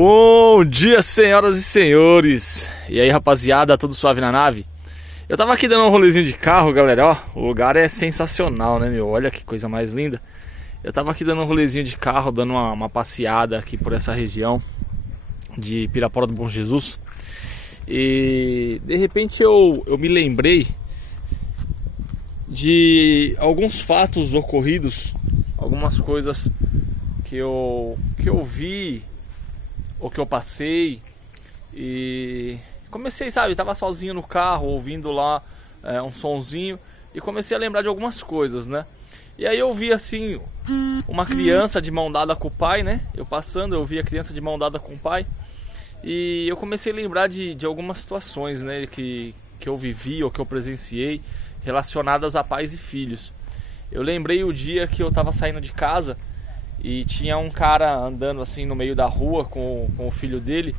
Bom dia, senhoras e senhores. E aí, rapaziada, tudo suave na nave? Eu tava aqui dando um rolezinho de carro, galera, ó. O lugar é sensacional, né, meu? Olha que coisa mais linda. Eu tava aqui dando um rolezinho de carro, dando uma passeada aqui por essa região de Pirapora do Bom Jesus. E de repente eu me lembrei de alguns fatos ocorridos, algumas coisas que eu vi ou que eu passei, e comecei, sabe, tava sozinho no carro, ouvindo lá um sonzinho, e comecei a lembrar de algumas coisas, né? E aí eu vi assim, uma criança de mão dada com o pai, né? Eu vi a criança de mão dada com o pai, e eu comecei a lembrar de algumas situações, né, que eu vivi ou que eu presenciei, relacionadas a pais e filhos. Eu lembrei o dia que eu tava saindo de casa e tinha um cara andando assim no meio da rua com o filho dele.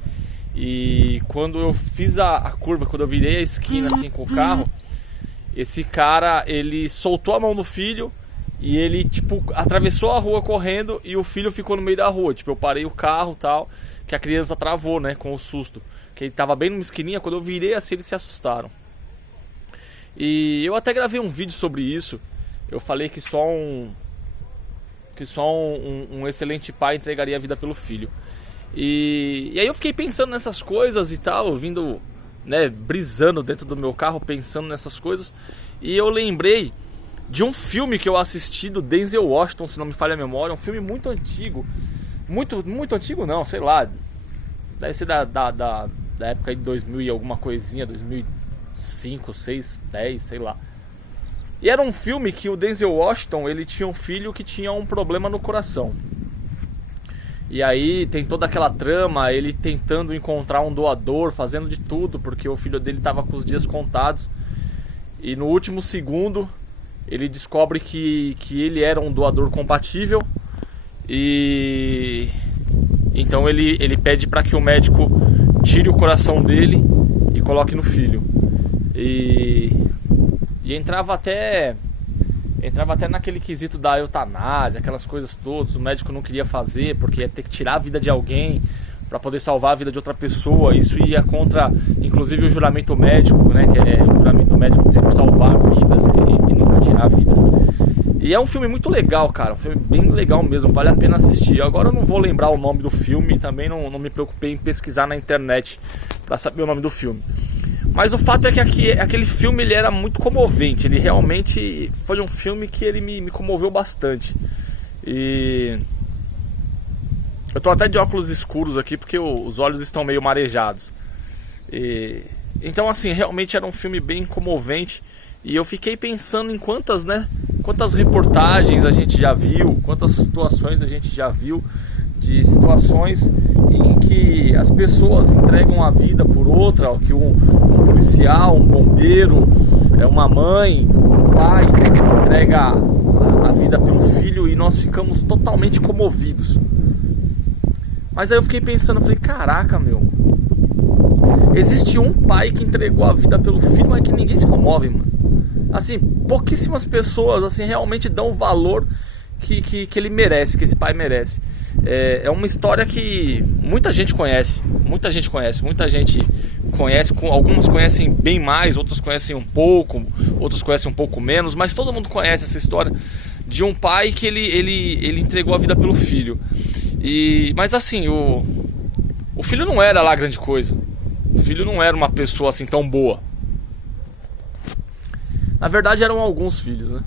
E quando eu fiz a curva, quando eu virei a esquina assim com o carro, esse cara, ele soltou a mão do filho e ele tipo atravessou a rua correndo, e o filho ficou no meio da rua. Tipo, eu parei o carro, tal, que a criança travou, né, com o susto, que ele tava bem numa esquininha. Quando eu virei assim, eles se assustaram. E eu até gravei um vídeo sobre isso. Eu falei que só um excelente pai entregaria a vida pelo filho. E aí eu fiquei pensando nessas coisas e tal, vindo, né, brisando dentro do meu carro, pensando nessas coisas. E eu lembrei de um filme que eu assisti do Denzel Washington, se não me falha a memória. Um filme muito antigo. Muito antigo não, sei lá. Deve ser da época de 2000 e alguma coisinha, 2005, 6, 10, sei lá. E era um filme que o Denzel Washington, ele tinha um filho que tinha um problema no coração. E aí tem toda aquela trama, ele tentando encontrar um doador, fazendo de tudo, porque o filho dele estava com os dias contados. E no último segundo, ele descobre que ele era um doador compatível. E então ele pede para que o médico tire o coração dele e coloque no filho. E entrava até naquele quesito da eutanásia, aquelas coisas todas. O médico não queria fazer porque ia ter que tirar a vida de alguém para poder salvar a vida de outra pessoa. Isso ia contra, inclusive, o juramento médico, né? Que é o juramento médico de sempre salvar vidas e nunca tirar vidas. E é um filme muito legal, cara. Um filme bem legal mesmo, vale a pena assistir. Agora eu não vou lembrar o nome do filme e também não me preocupei em pesquisar na internet para saber o nome do filme. Mas o fato é que aquele filme, ele era muito comovente. Ele realmente foi um filme que ele me comoveu bastante. E eu tô até de óculos escuros aqui porque os olhos estão meio marejados. Então assim, realmente era um filme bem comovente. E eu fiquei pensando em quantas reportagens a gente já viu, quantas situações a gente já viu, de situações em que as pessoas entregam a vida por outra, que um policial, um bombeiro, uma mãe, um pai entrega a vida pelo filho, e nós ficamos totalmente comovidos. Mas aí eu fiquei pensando, falei, caraca, meu, existe um pai que entregou a vida pelo filho, mas que ninguém se comove, mano. Assim, pouquíssimas pessoas assim realmente dão o valor que ele merece, que esse pai merece. É uma história que muita gente conhece, algumas conhecem bem mais, outras conhecem um pouco, outros conhecem um pouco menos, mas todo mundo conhece essa história de um pai que ele entregou a vida pelo filho. Mas assim, o filho não era lá grande coisa, o filho não era uma pessoa assim tão boa. Na verdade eram alguns filhos, né?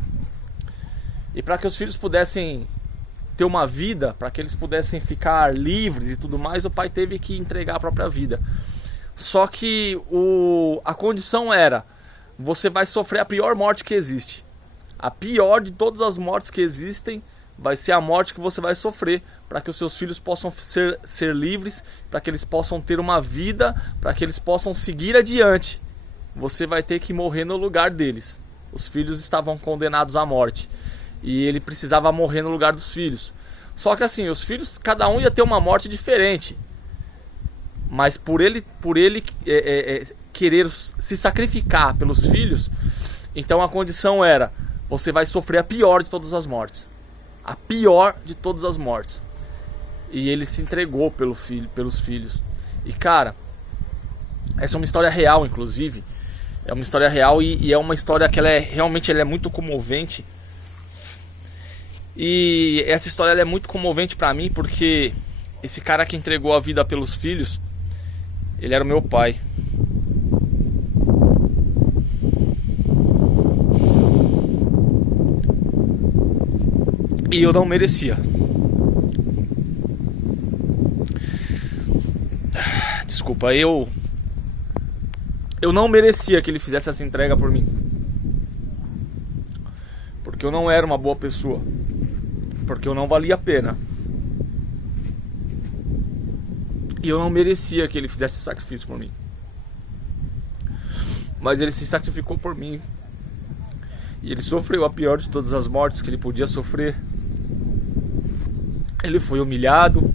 E para que os filhos pudessem ter uma vida, para que eles pudessem ficar livres e tudo mais, o pai teve que entregar a própria vida. Só que a condição era: você vai sofrer a pior morte que existe. A pior de todas as mortes que existem vai ser a morte que você vai sofrer, para que os seus filhos possam ser livres, para que eles possam ter uma vida, para que eles possam seguir adiante. Você vai ter que morrer no lugar deles. Os filhos estavam condenados à morte e ele precisava morrer no lugar dos filhos. Só que assim, os filhos, cada um ia ter uma morte diferente. Mas por ele querer se sacrificar pelos filhos, então a condição era: você vai sofrer a pior de todas as mortes. A pior de todas as mortes. e ele se entregou pelos filhos. E cara, essa é uma história real, inclusive. É uma história real e é uma história que ela é muito comovente. E essa história ela é muito comovente pra mim porque esse cara que entregou a vida pelos filhos, ele era o meu pai. E eu não merecia. Desculpa, eu não merecia que ele fizesse essa entrega por mim. Porque eu não era uma boa pessoa. Porque eu não valia a pena. E eu não merecia que ele fizesse esse sacrifício por mim. Mas ele se sacrificou por mim. E ele sofreu a pior de todas as mortes que ele podia sofrer. Ele foi humilhado.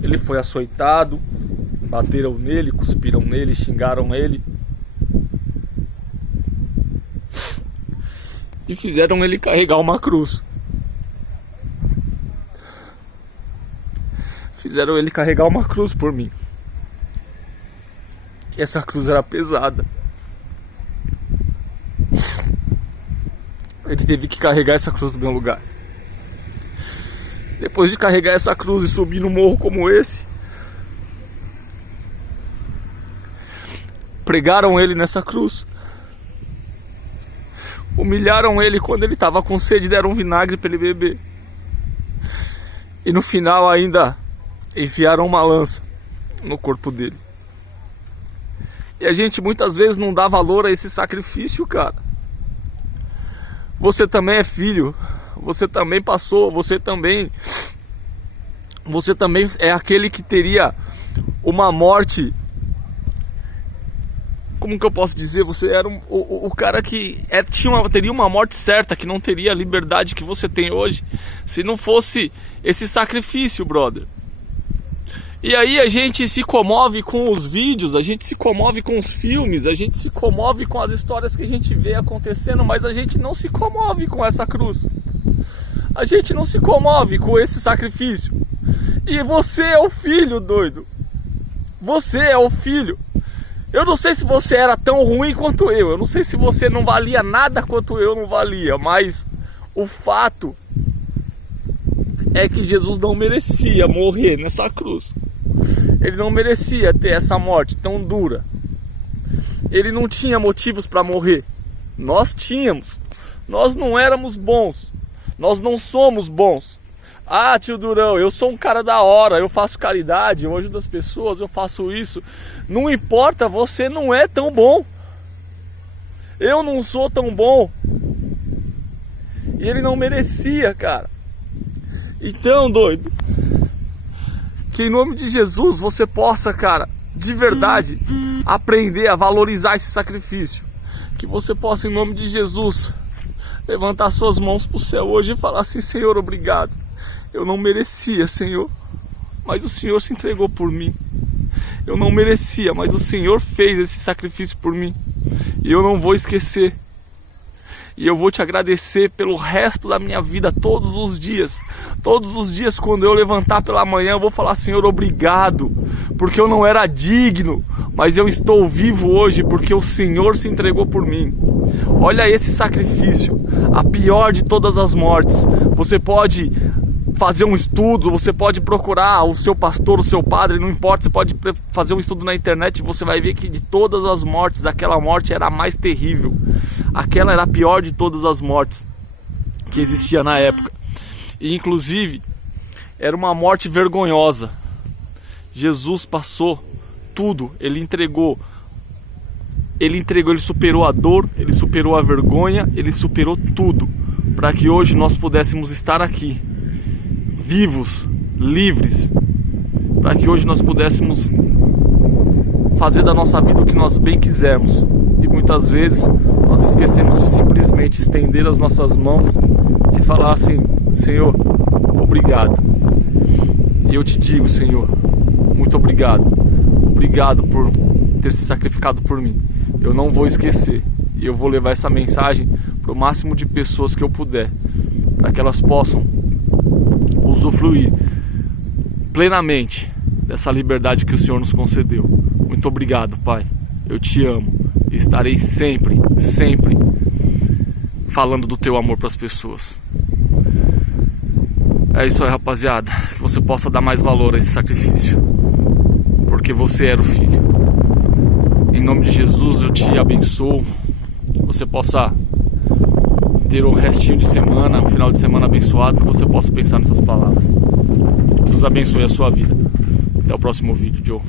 Ele foi açoitado. Bateram nele, cuspiram nele, xingaram ele. E fizeram ele carregar uma cruz. Fizeram ele carregar uma cruz por mim. E essa cruz era pesada. Ele teve que carregar essa cruz no meu lugar. Depois de carregar essa cruz e subir num morro como esse, pregaram ele nessa cruz. Humilharam ele quando ele estava com sede, deram vinagre para ele beber. E no final ainda enfiaram uma lança no corpo dele. E a gente muitas vezes não dá valor a esse sacrifício, cara. Você também é filho. Você também passou. Você também é aquele que teria uma morte. Como que eu posso dizer? Você era o cara que teria uma morte certa, que não teria a liberdade que você tem hoje, se não fosse esse sacrifício, brother. E aí a gente se comove com os vídeos, a gente se comove com os filmes, a gente se comove com as histórias que a gente vê acontecendo, mas a gente não se comove com essa cruz. A gente não se comove com esse sacrifício. E você é o filho, doido. Você é o filho. Eu não sei se você era tão ruim quanto eu. Eu não sei se você não valia nada quanto eu não valia. Mas o fato é que Jesus não merecia morrer nessa cruz. Ele não merecia ter essa morte tão dura. Ele não tinha motivos para morrer. Nós tínhamos. Nós não éramos bons. Nós não somos bons. Ah, tio Durão, eu sou um cara da hora, eu faço caridade, eu ajudo as pessoas, eu faço isso. Não importa, você não é tão bom. Eu não sou tão bom. E ele não merecia, cara. Então, doido, que em nome de Jesus você possa, cara, de verdade, aprender a valorizar esse sacrifício. Que você possa, em nome de Jesus, levantar suas mãos para o céu hoje e falar assim: Senhor, obrigado. Eu não merecia, Senhor, mas o Senhor se entregou por mim. Eu não merecia, mas o Senhor fez esse sacrifício por mim. E eu não vou esquecer. E eu vou te agradecer pelo resto da minha vida, todos os dias. Todos os dias, quando eu levantar pela manhã, eu vou falar: Senhor, obrigado, porque eu não era digno, mas eu estou vivo hoje, porque o Senhor se entregou por mim. Olha esse sacrifício, a pior de todas as mortes. Você pode fazer um estudo, você pode procurar o seu pastor, o seu padre, não importa, você pode fazer um estudo na internet e você vai ver que de todas as mortes, aquela morte era a mais terrível. Aquela era a pior de todas as mortes que existia na época. E inclusive era uma morte vergonhosa. Jesus passou tudo, ele entregou, ele superou a dor, ele superou a vergonha, ele superou tudo, para que hoje nós pudéssemos estar aqui, vivos, livres, para que hoje nós pudéssemos fazer da nossa vida o que nós bem quisermos. E muitas vezes nós esquecemos de simplesmente estender as nossas mãos e falar assim: Senhor, obrigado. E eu te digo, Senhor, muito obrigado. Obrigado por ter se sacrificado por mim. Eu não vou esquecer. E eu vou levar essa mensagem para o máximo de pessoas que eu puder, para que elas possam usufruir plenamente dessa liberdade que o Senhor nos concedeu. Muito obrigado, Pai. Eu te amo e estarei sempre, sempre falando do teu amor para as pessoas. É isso aí, rapaziada. Que você possa dar mais valor a esse sacrifício, porque você era o filho. Em nome de Jesus eu te abençoo. Que você possa ter um restinho de semana, um final de semana abençoado, que você possa pensar nessas palavras. Que Deus abençoe a sua vida. Até o próximo vídeo, Joe.